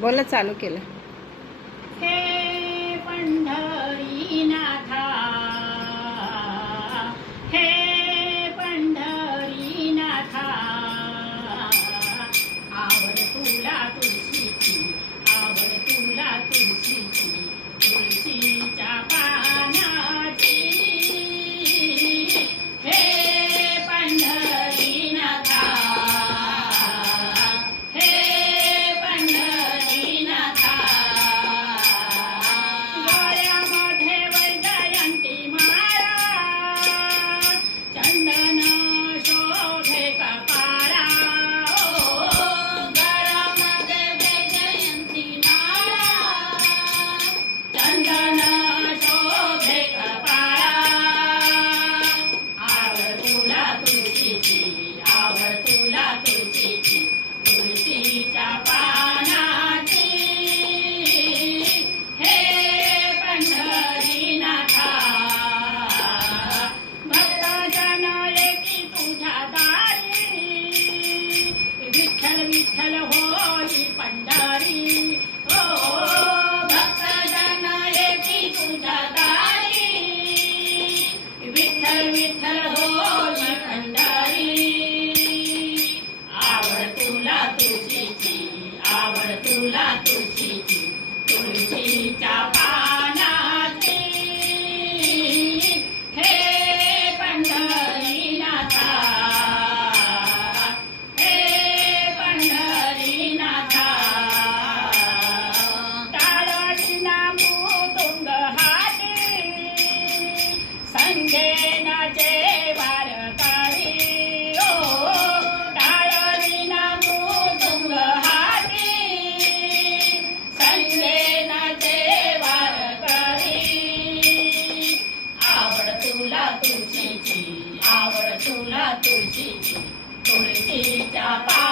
बोला चालू केलं. तुळशीची आवड तुला तुळशीची तुळशीच्या पा